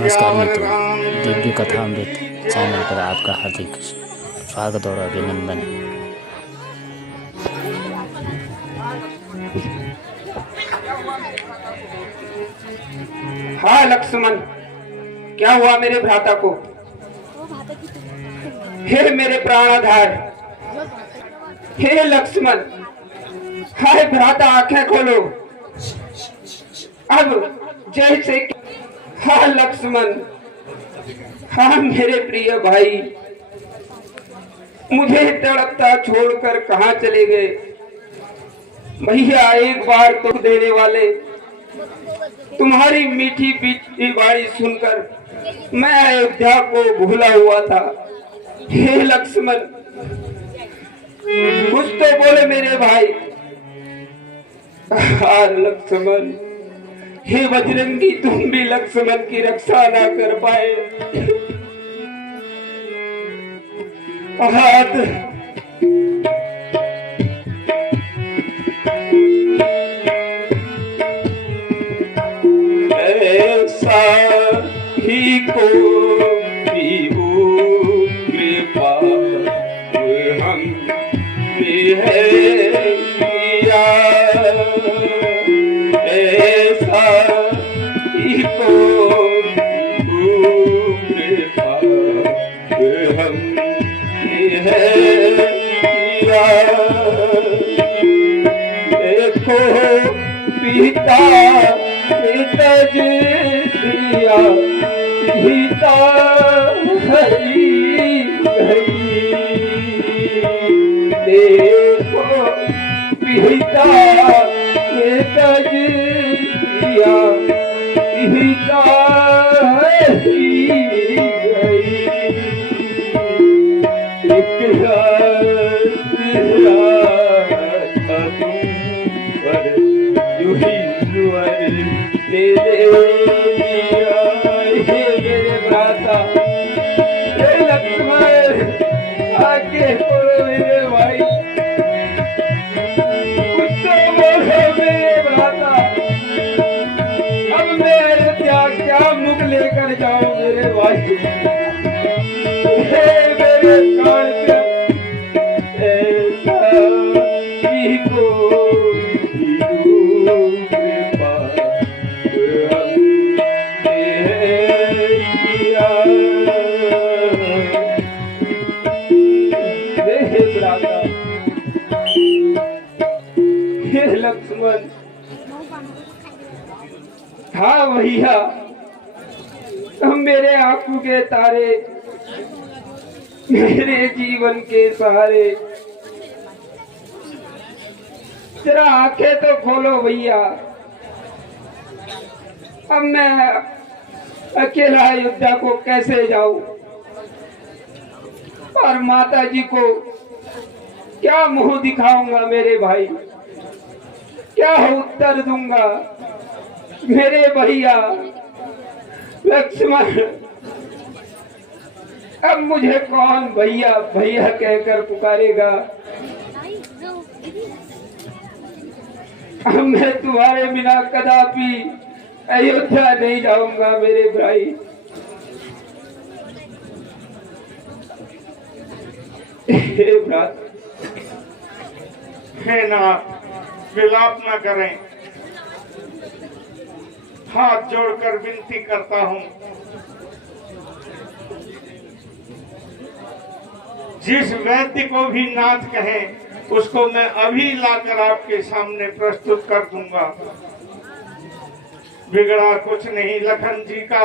नमस्कार मित्रों, दिव्य कथा अमृत चैनल पर आपका हार्दिक स्वागत और अभिनंदन है। हाँ लक्ष्मण, क्या हुआ मेरे भ्राता को? हे मेरे प्राणाधार, हे लक्ष्मण, हाय भ्राता आंखें खोलो। अब जैसे हाँ लक्ष्मण, हाँ मेरे प्रिय भाई, मुझे तड़पता छोड़कर कहाँ चले गए? भैया एक बार तो देने वाले, तुम्हारी मीठी मीठी बाणी सुनकर मैं अयोध्या को भूला हुआ था। हे लक्ष्मण, कुछ तो बोले मेरे भाई। हाँ लक्ष्मण, हे बजरंगी, तुम भी लक्ष्मण की रक्षा ना कर पाए। हाथ ऐसा ही को कृपा हम है किया, ऐसा ही को कृपा हम है किया। देखो पिता तज दिया पिता हरी गई, देखो पिता तज दिया पिता हरी गई। मेरे भ्राता, हे लक्ष्मण, आगे बोलो मेरे भाई, कुछ तो बोलो मेरे भ्राता। अब मैं अयोध्या क्या मुख लेकर जाऊं मेरे भाई? हे मेरे कान पे ऐसा ही को लक्ष्मण। हाँ भैया, मेरे आंखों के तारे, मेरे जीवन के सहारे, जरा आंखें तो खोलो भैया। अब मैं अकेला अयोध्या को कैसे जाऊं और माता जी को क्या मुंह दिखाऊंगा मेरे भाई? क्या उत्तर दूंगा मेरे भैया लक्ष्मण? अब मुझे कौन भैया भैया कहकर पुकारेगा? अब मैं तुम्हारे बिना कदापि अयोध्या नहीं जाऊंगा मेरे भाई। हे भ्राता, हे नाथ, विलाप न करें, हाथ जोड़कर विनती करता हूं। जिस वैद्य को भी नाथ कहें उसको मैं अभी लाकर आपके सामने प्रस्तुत कर दूंगा। बिगड़ा कुछ नहीं लखन जी का,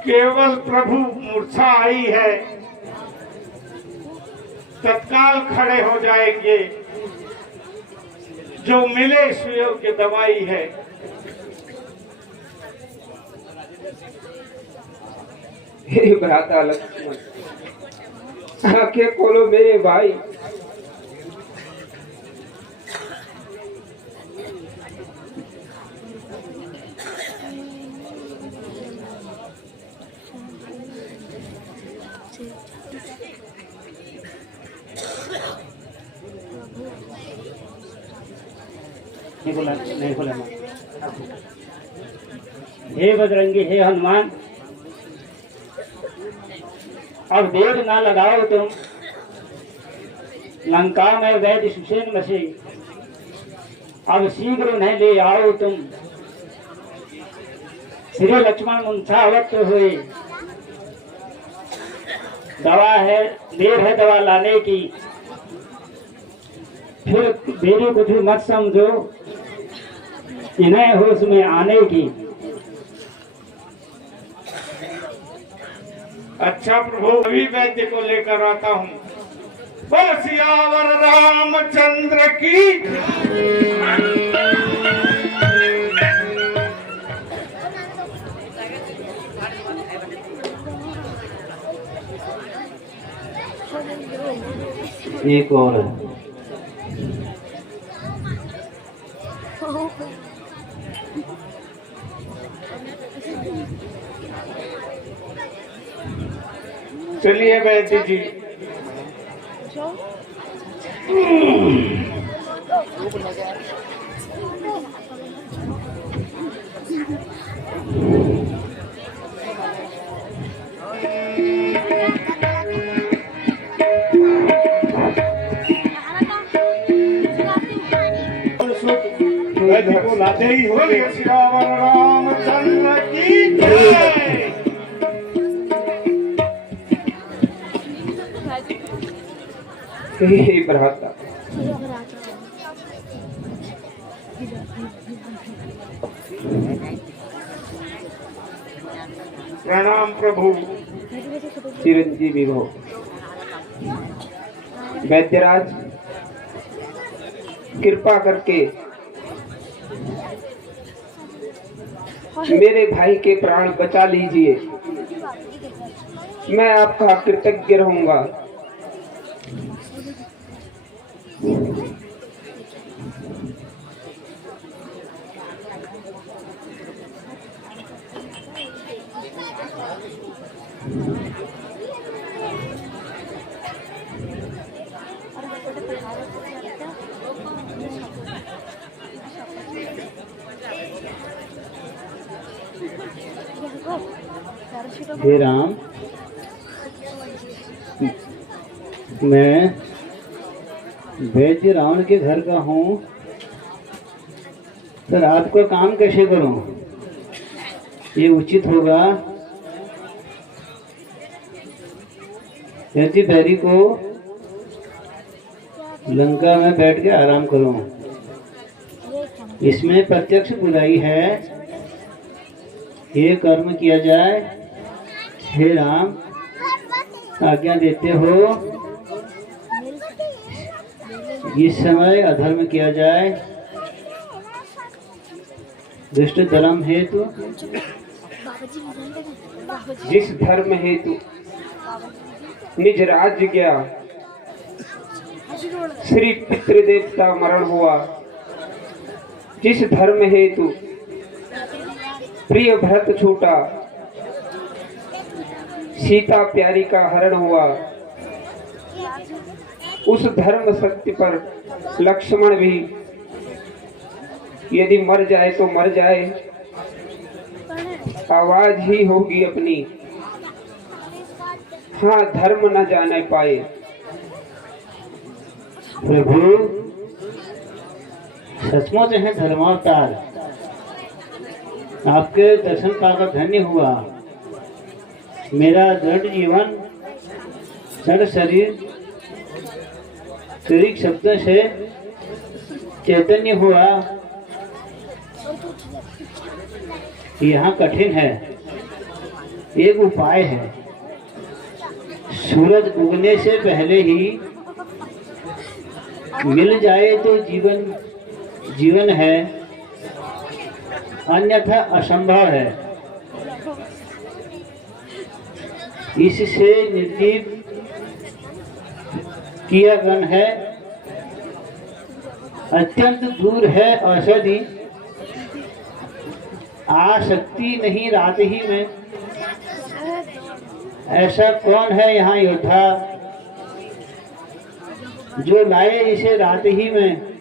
केवल प्रभु मूर्छा आई है, तत्काल खड़े हो जाएंगे। जो मिले सुयोग्य दवाई है। हे भ्राता लक्ष्मण, आंखें खोलो मेरे भाई। नहीं बोला हे बजरंगी, हे हनुमान, अब देर ना लगाओ तुम, लंका में वैद्य सुसेन बसे, अब शीघ्र उन्हें ले आओ तुम। श्री लक्ष्मण मुंसावत हुए, दवा है, देर है दवा लाने की, फिर देरी कुछ मत समझो, इन्हें होश में आने की। अच्छा प्रभु, अभी वैद्य को लेकर आता हूँ। बोल सियावर रामचंद्र की। एक और है। चलिए वैद्य जी। वैद्य को लाते ही हो बोलिए सियावर रामचंद्र की जय। हे भ्राता, प्रणाम प्रभु। चिरंजीवी हो। वैद्यराज, कृपा करके मेरे भाई के प्राण बचा लीजिए, मैं आपका कृतज्ञ रहूंगा। हे राम, मैं वैद्य रावण के घर का हूँ, तो रात को काम कैसे करूँ? ये उचित होगा यदि बैरी को लंका में बैठ के आराम करूँ। इसमें प्रत्यक्ष बुराई है, ये कर्म किया जाए। हे राम, आज्ञा देते हो इस समय अधर्म किया जाए, दुष्ट धर्म हेतु। जिस धर्म हेतु निज राज्य गया, श्री पितृदेवता मरण हुआ, जिस धर्म हेतु प्रिय भरत छूटा, सीता प्यारी का हरण हुआ, उस धर्म सत्य पर लक्ष्मण भी यदि मर जाए तो मर जाए, आवाज ही होगी अपनी, हाँ धर्म न जाने पाए। प्रभु सचमुच है धर्मावतार, आपके दर्शन पाकर धन्य हुआ। मेरा दृढ़ जीवन जड़ शरीर शरीर शब्द से चैतन्य हुआ। यहाँ कठिन है, एक उपाय है। सूरज उगने से पहले ही मिल जाए तो जीवन जीवन है, अन्यथा असंभव है। इससे निर्जीव किया गण है, अत्यंत दूर है औषधि, आ सकती नहीं रात ही में। ऐसा कौन है यहाँ योद्धा जो लाए इसे रात ही में?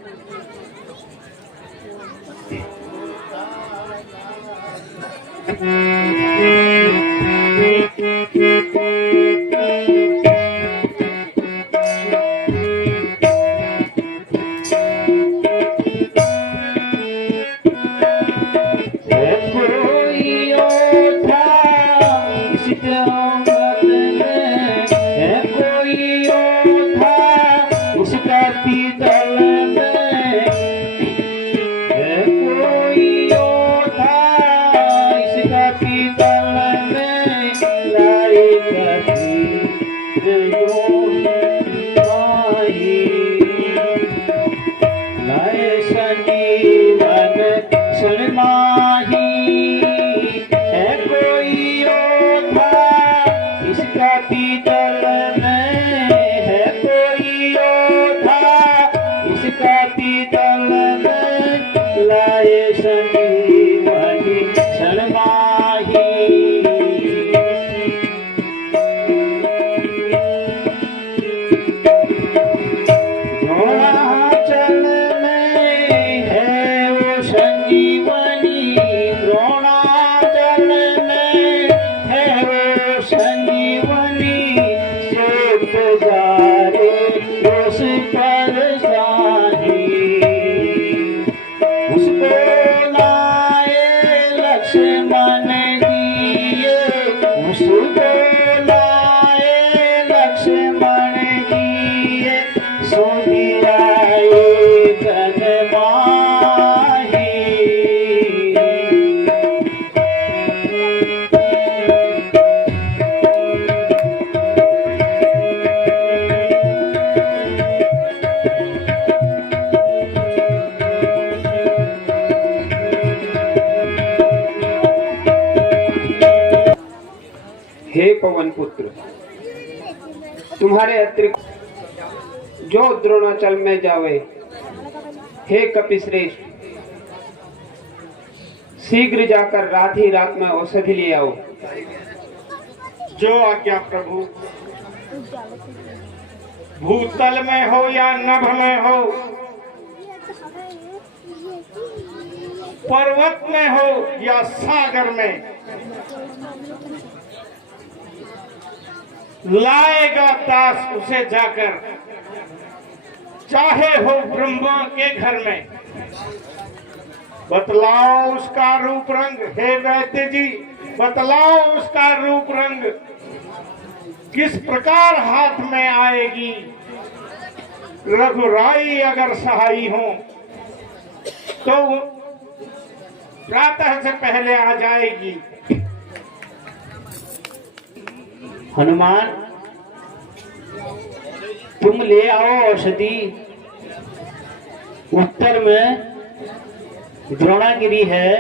हे पवन पुत्र, तुम्हारे अतिरिक्त जो द्रोणाचल में जावे, हे कपिश्रेष्ठ, शीघ्र जाकर रात ही रात में औषधि ले आओ। जो आज्ञा प्रभु। भूतल में हो या नभ में हो, पर्वत में हो या सागर में, लाएगा दास उसे जाकर, चाहे हो ब्रह्मा के घर में। बतलाओ उसका रूप रंग, हे वैद्य जी, बतलाओ उसका रूप रंग, किस प्रकार हाथ में आएगी। रघुराई अगर सहाई हो तो प्रातः से पहले आ जाएगी। हनुमान, तुम ले आओ औषधि। उत्तर में द्रोणागिरी है,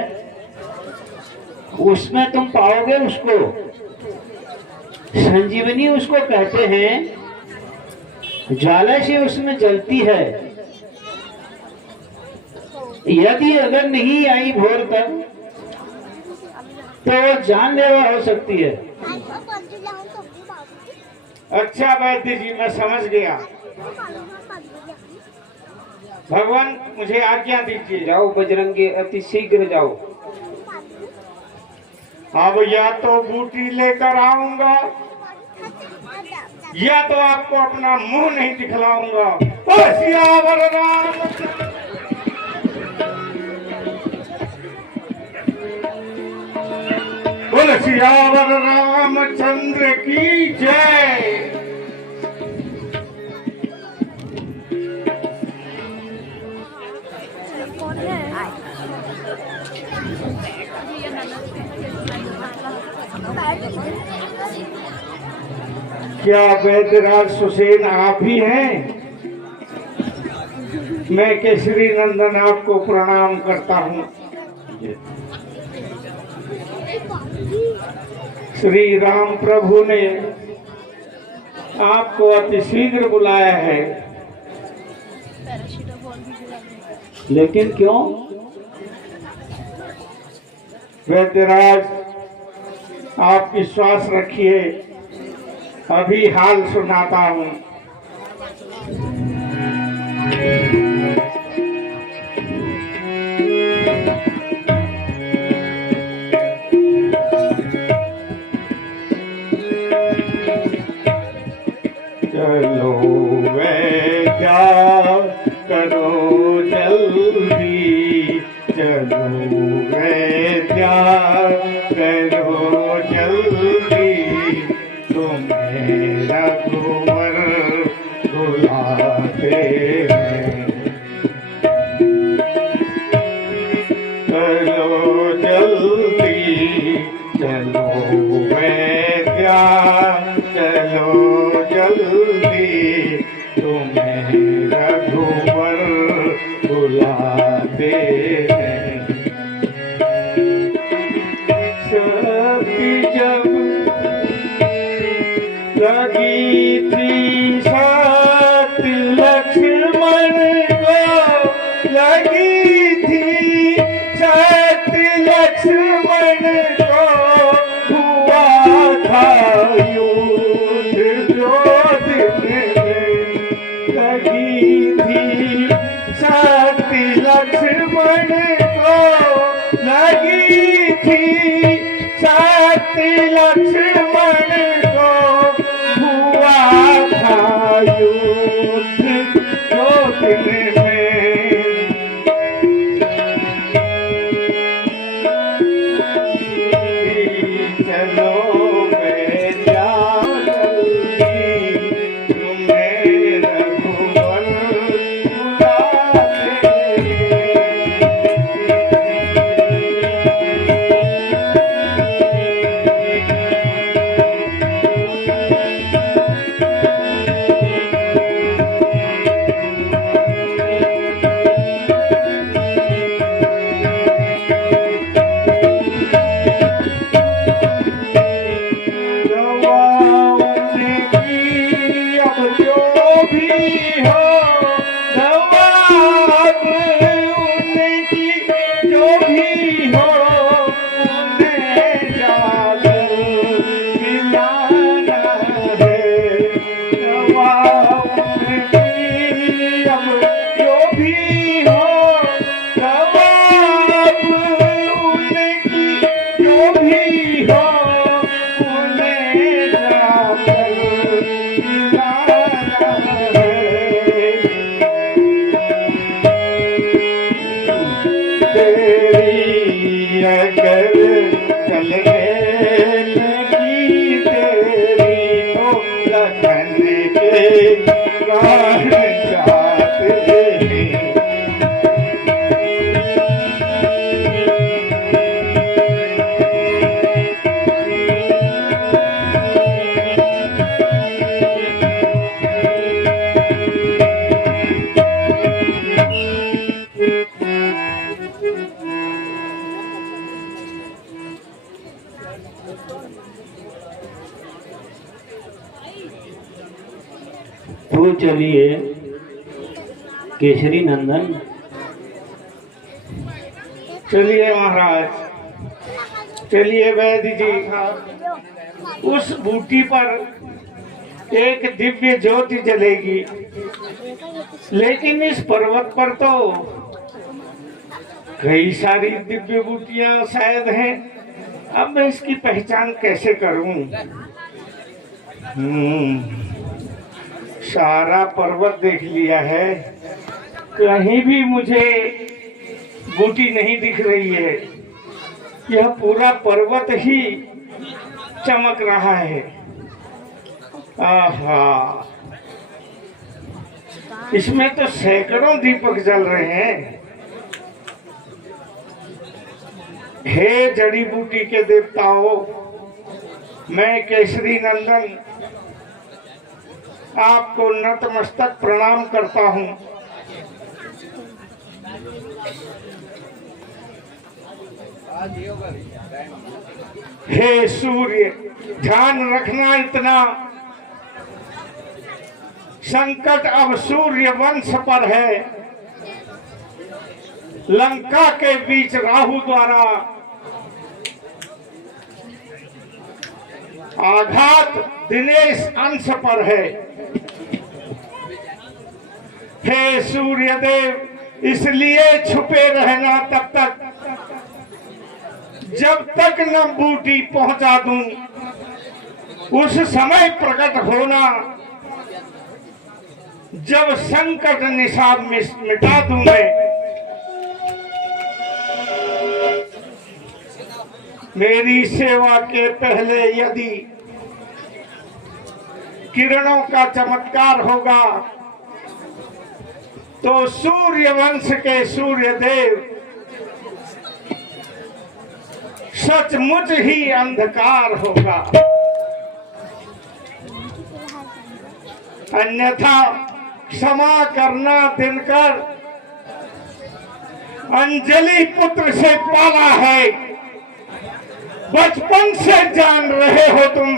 उसमें तुम पाओगे उसको। संजीवनी उसको कहते हैं, ज्वाला से उसमें जलती है। यदि अगर नहीं आई भोर तक तो वो जानलेवा हो सकती है। अच्छा वैद्य जी, मैं समझ गया। भगवान मुझे आज्ञा दीजिए। जाओ बजरंगी, अति शीघ्र जाओ। अब या तो बूटी लेकर आऊंगा या तो आपको अपना मुंह नहीं दिखलाऊंगा। ओ सियावर राम, बोल सियावर रामचंद्र की जय। क्या वैद्यराज सुसेन आप ही हैं? मैं केसरी नंदन आपको प्रणाम करता हूँ। श्री राम प्रभु ने आपको अति शीघ्र बुलाया है। लेकिन क्यों? वैद्यराज, आप विश्वास रखिए, अभी हाल सुनाता हूँ। वैद्या करो जल्दी, चलो वैद्या करो जल्दी, तुम्हें रघुवर बुलाते हैं। चलो जल्दी, चलो वैद्या चलो जल्दी, तुम्हें रघुवर बुलाते हैं। सती जब लगी थी सात लक्ष्मण को, लगी थी सात लक्ष्मण को, हुआ था युद्ध जो दिन में। लगी थी सात लक्ष्मण को, लगी थी सात लक्ष्मण को, हुआ था युद्ध जो दिन में। चलो वैद्या जल्दी, तुम्हें रघुवर बुलाते हैं। अगर चलने लगी तेरी तो लखन के प्राण जाते हैं। तो चलिए केसरी नंदन, चलिए महाराज, चलिए वैद्य जी, उस बूटी पर एक दिव्य ज्योति जलेगी, लेकिन इस पर्वत पर तो कई सारी दिव्य बूटियां शायद हैं। अब मैं इसकी पहचान कैसे करूं? सारा पर्वत देख लिया है, कहीं भी मुझे बूटी नहीं दिख रही है। यह पूरा पर्वत ही चमक रहा है। आहा, इसमें तो सैकड़ों दीपक जल रहे हैं। हे जड़ी बूटी के देवताओं, मैं केसरी नंदन आपको नतमस्तक प्रणाम करता हूँ। हे सूर्य, ध्यान रखना इतना, संकट अब सूर्य वंश पर है। लंका के बीच राहु द्वारा आघात दिनेश अंश पर है। हे सूर्यदेव, इसलिए छुपे रहना तब तक जब तक न बूटी पहुंचा दूं, उस समय प्रकट होना। जब संकट निशाब मिटा दूं मैं, मेरी सेवा के पहले यदि किरणों का चमत्कार होगा तो सूर्य वंश के सूर्य देव सचमुच ही अंधकार होगा। अन्यथा क्षमा करना दिनकर, अंजलि पुत्र से पाला है, बचपन से जान रहे हो तुम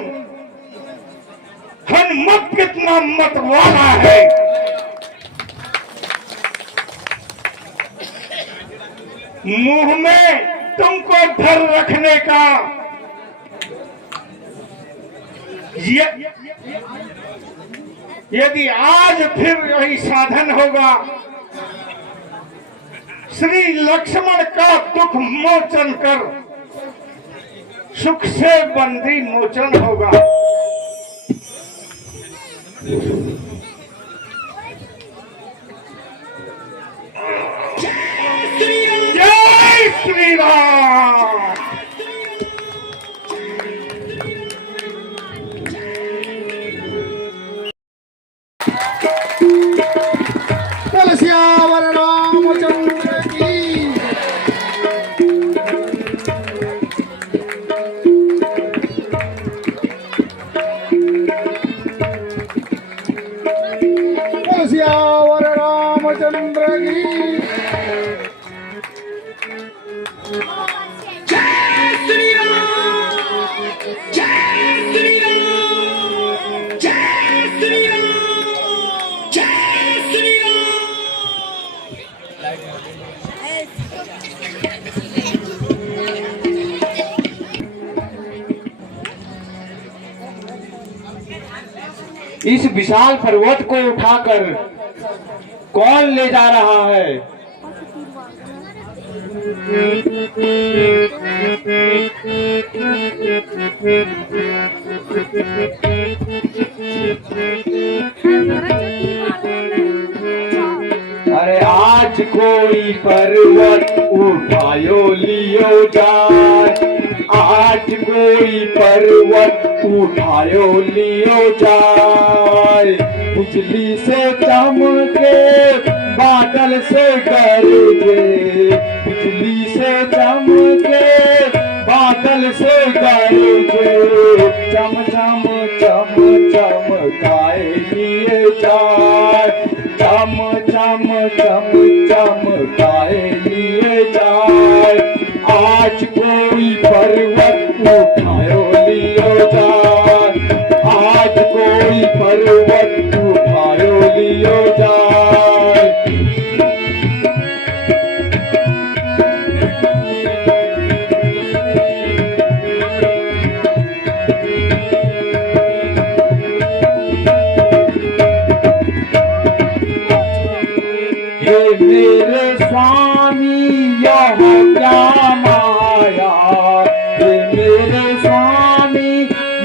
हनुमत कितना मत वाला है। मुंह में तुमको धर रखने का यदि आज फिर वही साधन होगा, श्री लक्ष्मण का दुख मोचन कर सुख से बंदी मोचन होगा। जय श्री राम। सियावर रामचंद्र की सियावर रामचंद्र की जय श्री राम, जय श्री राम, जय श्री राम, जय श्री राम। इस विशाल पर्वत को उठाकर कौन ले जा रहा है? अरे आज कोई पर्वत उठायो लियो जाए, आज कोई पर्वत उठायो लियो जाए। बिजली से चमके बादल से गरजे, बिजली से चमके बादल से गरजे, चम चम चम चमकाए लिए जाए, चम चम चम चमकाए लिए जाए। आज कोई पर्वत उठायो लियो जाए, आज कोई पर्वत उठायो लियो जाए। हे मेरे स्वामी यह क्या माया, हे मेरे स्वामी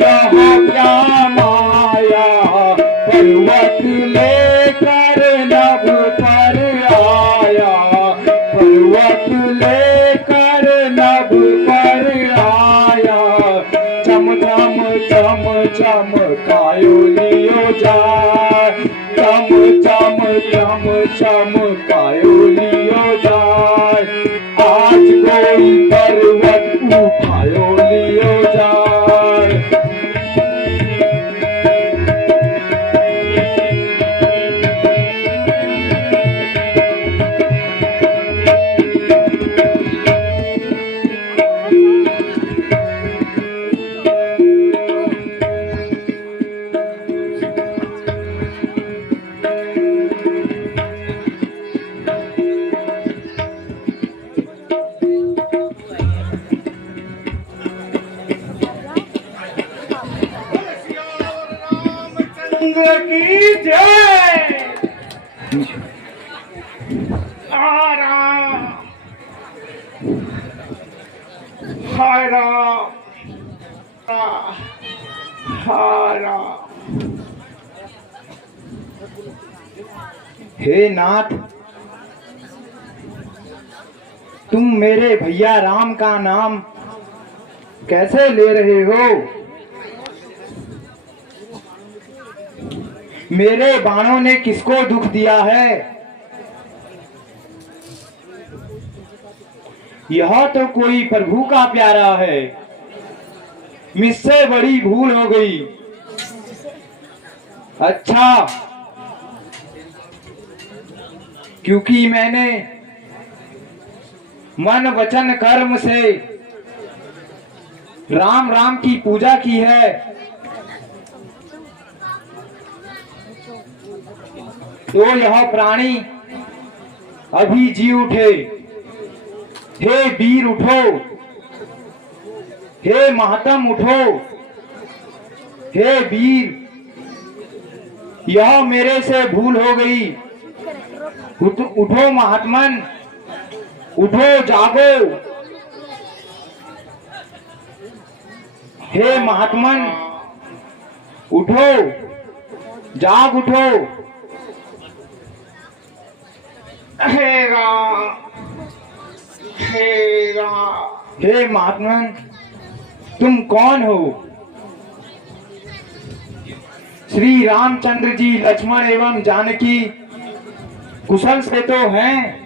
यह क्या माया। पर्वत लेकर नभ पर आया, पर्वत लेकर नभ पर आया। चम चम चम चमकायो लियो जाए, चम चम चम चमकायो लियो जाए। आज कोई पर्वत उठायो लियो जाए। चंद्र की जय। राम हाय राम, हाय राम। हे नाथ, तुम मेरे भैया राम का नाम कैसे ले रहे हो? मेरे बाणों ने किसको दुख दिया है? यह तो कोई प्रभु का प्यारा है। मुझसे बड़ी भूल हो गई। अच्छा, क्योंकि मैंने मन वचन कर्म से राम राम की पूजा की है, तो यह प्राणी अभी जी उठे। हे वीर उठो, हे महात्म उठो, हे वीर, यह मेरे से भूल हो गई। उठो महात्मन, उठो, जागो। हे महात्मन, उठो, जाग उठो। हे राम, हे राम। हे महात्मन, तुम कौन हो? श्री रामचंद्र जी लक्ष्मण एवं जानकी कुशल से तो हैं?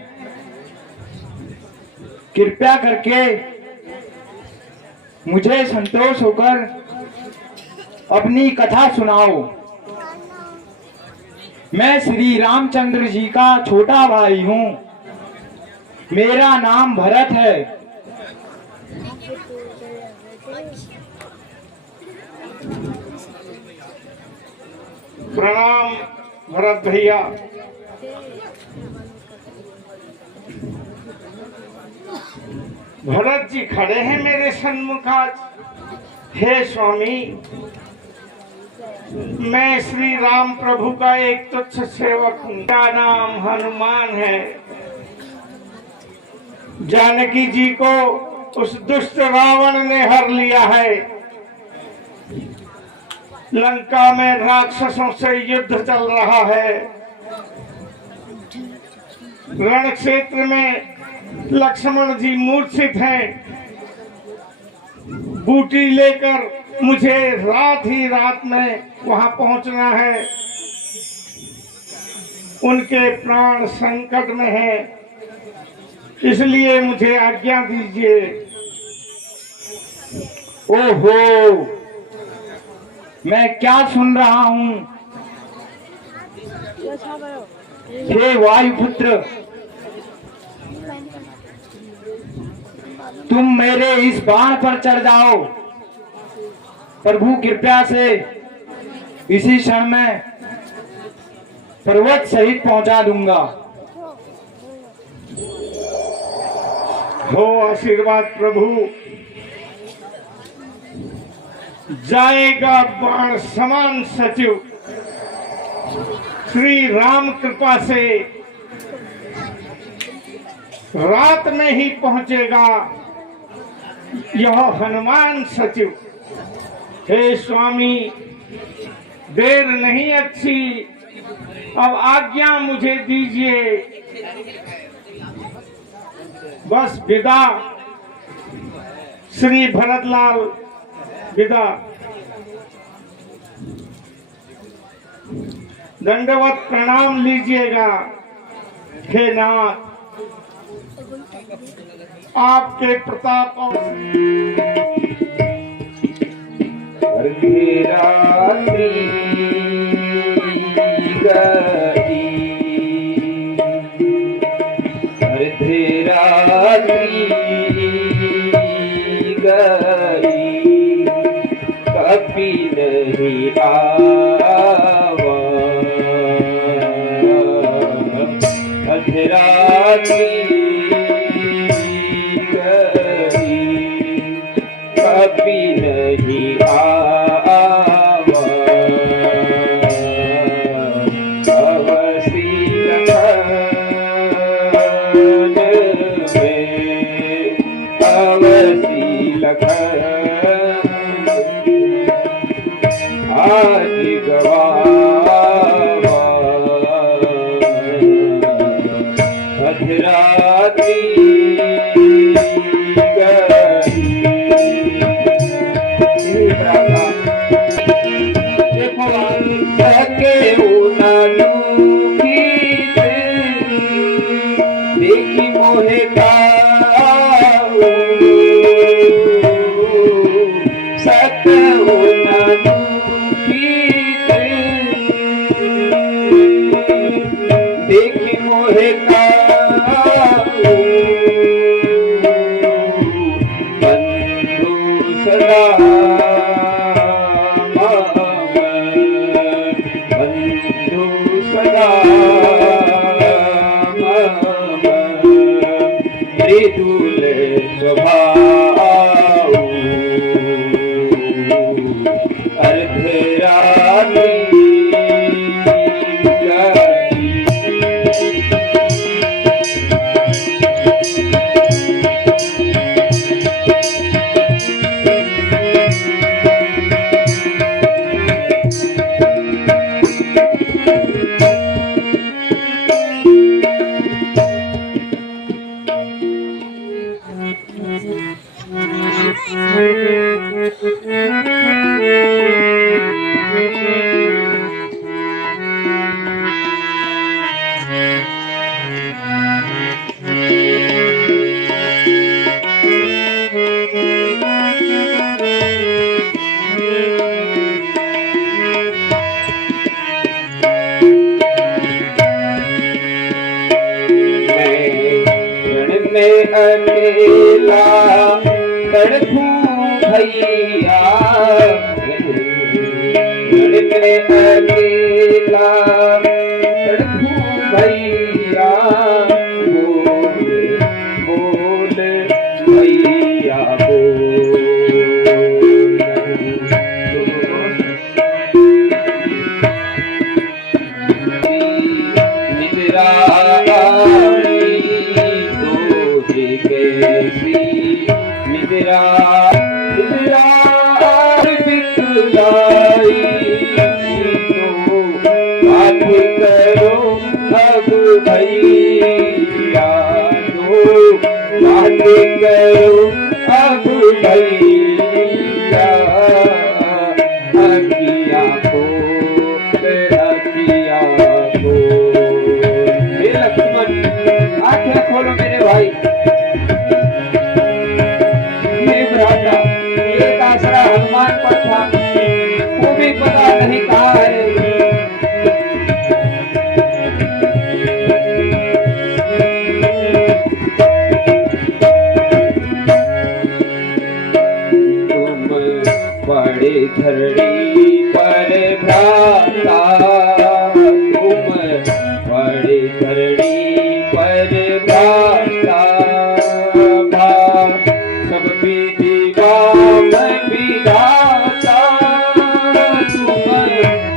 कृपया करके मुझे संतोष होकर अपनी कथा सुनाओ। मैं श्री रामचंद्र जी का छोटा भाई हूँ। मेरा नाम भरत है। प्रणाम भरत भैया। भरत जी खड़े हैं मेरे सन्मुख आज। हे स्वामी, मैं श्री राम प्रभु का एक तुच्छ सेवक हूँ। मेरा नाम हनुमान है। जानकी जी को उस दुष्ट रावण ने हर लिया है। लंका में राक्षसों से युद्ध चल रहा है। रण क्षेत्र में लक्ष्मण जी मूर्छित हैं। बूटी लेकर मुझे रात ही रात में वहां पहुंचना है। उनके प्राण संकट में है, इसलिए मुझे आज्ञा दीजिए। ओहो, मैं क्या सुन रहा हूँ? हे वायुपुत्र, तुम मेरे इस बाण पर चढ़ जाओ। प्रभु कृपया से इसी क्षण में पर्वत सहित पहुंचा दूंगा। हो आशीर्वाद प्रभु। जाएगा बाण समान सचिव। श्री राम कृपा से रात में ही पहुंचेगा यह हनुमान सचिव। हे स्वामी, देर नहीं अच्छी, अब आज्ञा मुझे दीजिए। बस विदा। श्री भरतलाल विदा। दंडवत प्रणाम लीजिएगा। हे नाथ, आपके प्रताप और अर्धरात्रि गई, अर्धरात्रि गई, कभी नहीं आवा। अर्धरात्रि कभी नहीं आवा। अवसी लखन में, अवसी लखन आज गवावा। मृदुल स्वभाव अर्धरात्रि अकेला तड़पू भैया में अकेला तड़पू भैया बोल बोल भैया निद्रा निद्रा निद्रा बिकलाई तो बात करो अब भैया तो बात करो अब भैया अखिया को मेरे लक्ष्मण आंखें खोलो मेरे भाई। एक आसरा हनुमान पर था, वो भी पता नहीं कहाँ है। तुम बड़े धरणी पर भ्राता, तुम बड़े धरणी पर भ्राता, सब विधाता तुम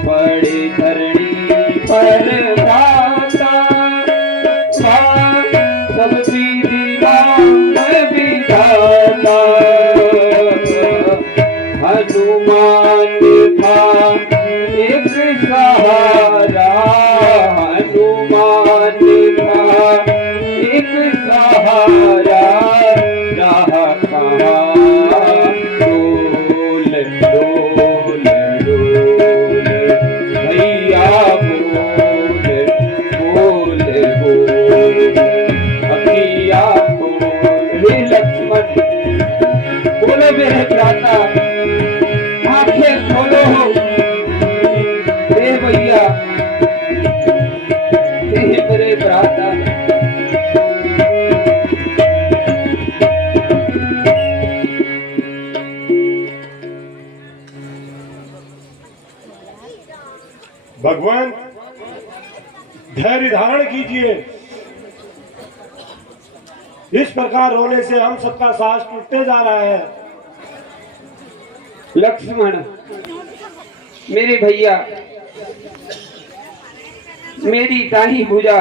बड़े धरणी पर भ्राता, सब विधाता हनुमान था एक सहारा, हनुमान था एक सहारा, रहा कहाँ डोल डोल डोल भैया बोल बोल बोल अखिया बोल। हे लक्ष्मण बोले मेरे भ्राता आंखें खोलो हो। हे भैया हे मेरे भ्राता भगवान धैर्य धारण कीजिए। इस प्रकार रोने से हम सबका साहस टूटते जा रहा है। लक्ष्मण मेरे भैया मेरी दाही भुजा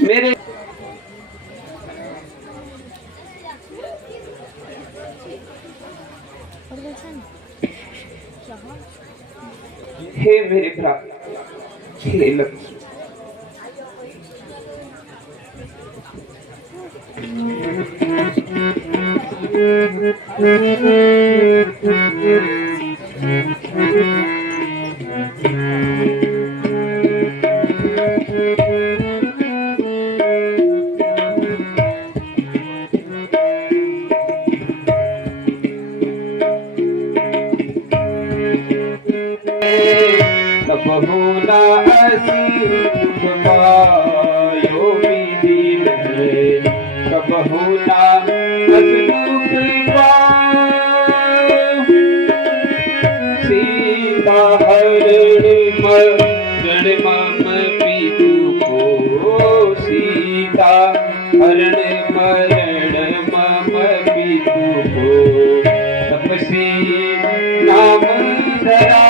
मेरे हे मेरे भ्राता हे लक्ष्मण बहुना असीम मायो विधि बहुना असुख सीता हरण मम पितु को सीता हरण मरण मम पितु को तपसी नाम धरा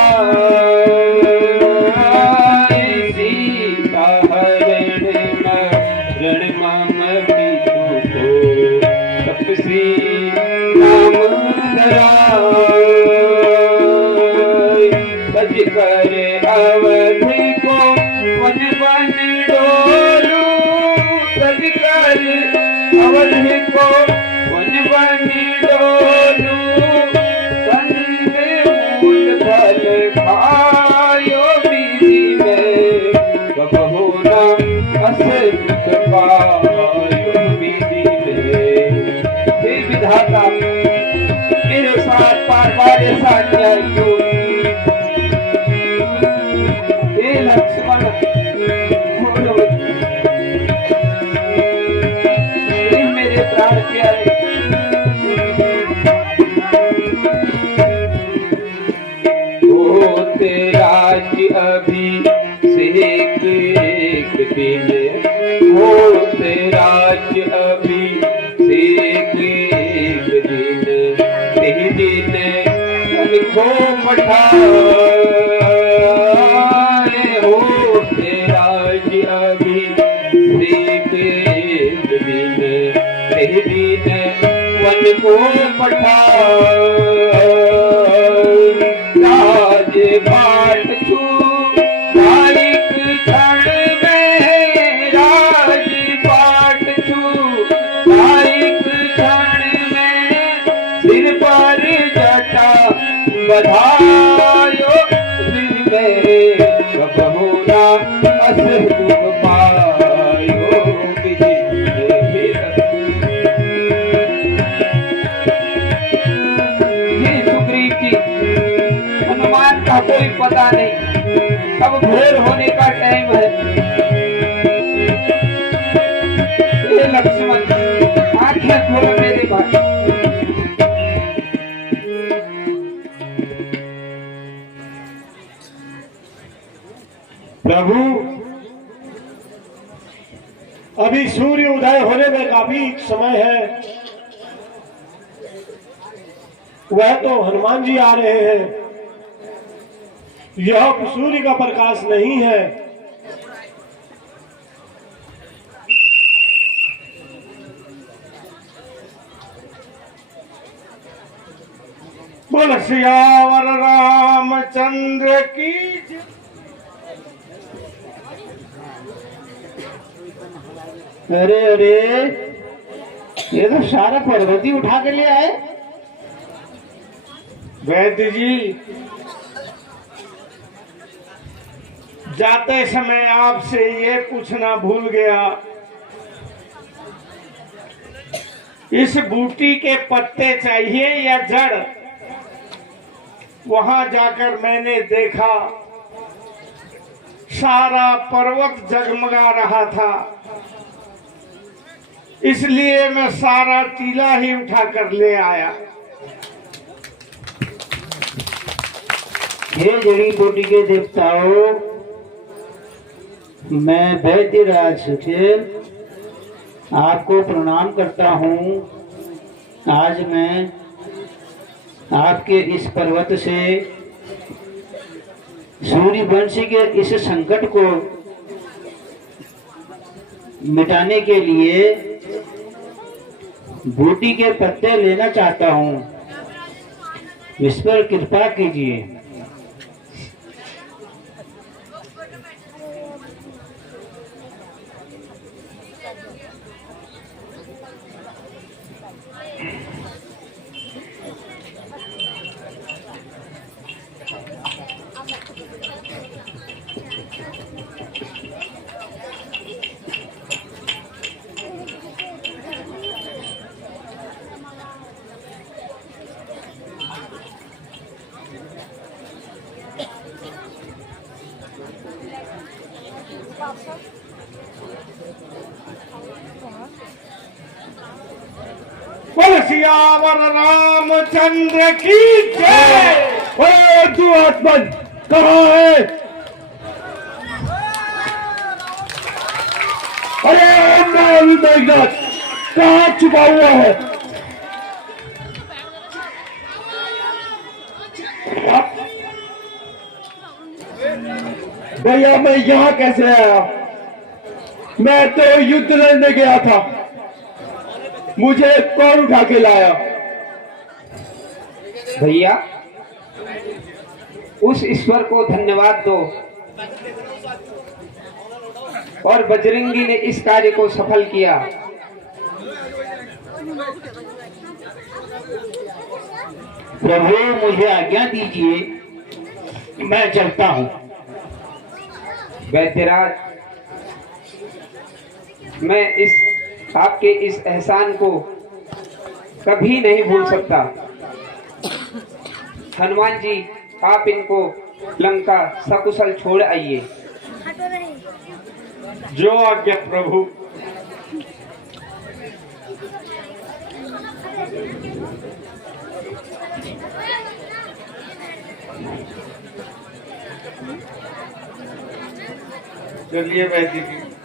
सीता हरण मरण मम पितु को तपसी नाम धरा सज कर अवध को वन वन डोलू सज कर अवध को वन वन डोलू कंद मूल फल खायो विधि में कबहु न अस दुख पायो विधि में। हे विधाता मेरे साथ पार वाले साथ जाइयो। हे लक्ष्मण हे मेरे प्राण प्यारे होते राज्य अभिषेक एक दिन होते राज्य अभिषेक एक दिन तेहि दिन मन को पठाए होते राज्य अभिषेक एक दिन तेहि दिन मन को पठाए राज पाट छू नायक क्षण में राज पाट छू नायक क्षण में सिर पर जटा बधायो सिर में कबहु ना अस दुख पायो विधि में। हे सुग्रीव जी हनुमान का कोई पता नहीं अब भोर होने का टाइम है। हे लक्ष्मण आंखें खोलो मेरे भाई। प्रभु अभी सूर्य उदय होने में काफी समय है। वह तो हनुमान जी आ रहे हैं। यह सूर्य का प्रकाश नहीं है। बोल सियावर रामचंद्र की जय। अरे अरे ये तो सारा पर्वत ही उठा के ले आए। वैद्य जी जाते समय आपसे ये पूछना भूल गया, इस बूटी के पत्ते चाहिए या जड़? वहां जाकर मैंने देखा सारा पर्वत जगमगा रहा था, इसलिए मैं सारा टीला ही उठा कर ले आया। हे जड़ी बूटी के देवताओं, मैं वैद्यराज सुखदेव आपको प्रणाम करता हूँ। आज मैं आपके इस पर्वत से सूर्यवंशी के इस संकट को मिटाने के लिए बूटी के पत्ते लेना चाहता हूँ। इस पर कृपा कीजिए। बोल सियावर रामचंद्र की जय। तू आत्मन कहाँ है? अरे महावीर मेघनाथ कहाँ छुपा हुआ है? भैया मैं यहाँ कैसे आया? मैं तो युद्ध लड़ने गया था, मुझे कौन उठा के लाया? भैया उस ईश्वर को धन्यवाद दो और बजरंगी ने इस कार्य को सफल किया। प्रभु मुझे आज्ञा दीजिए, मैं चलता हूँ। वैद्यराज, मैं आपके इस एहसान को कभी नहीं भूल सकता। हनुमान जी, आप इनको लंका सकुशल छोड़ आइए। जो आज्ञा प्रभु। चलिए वैद्य जी।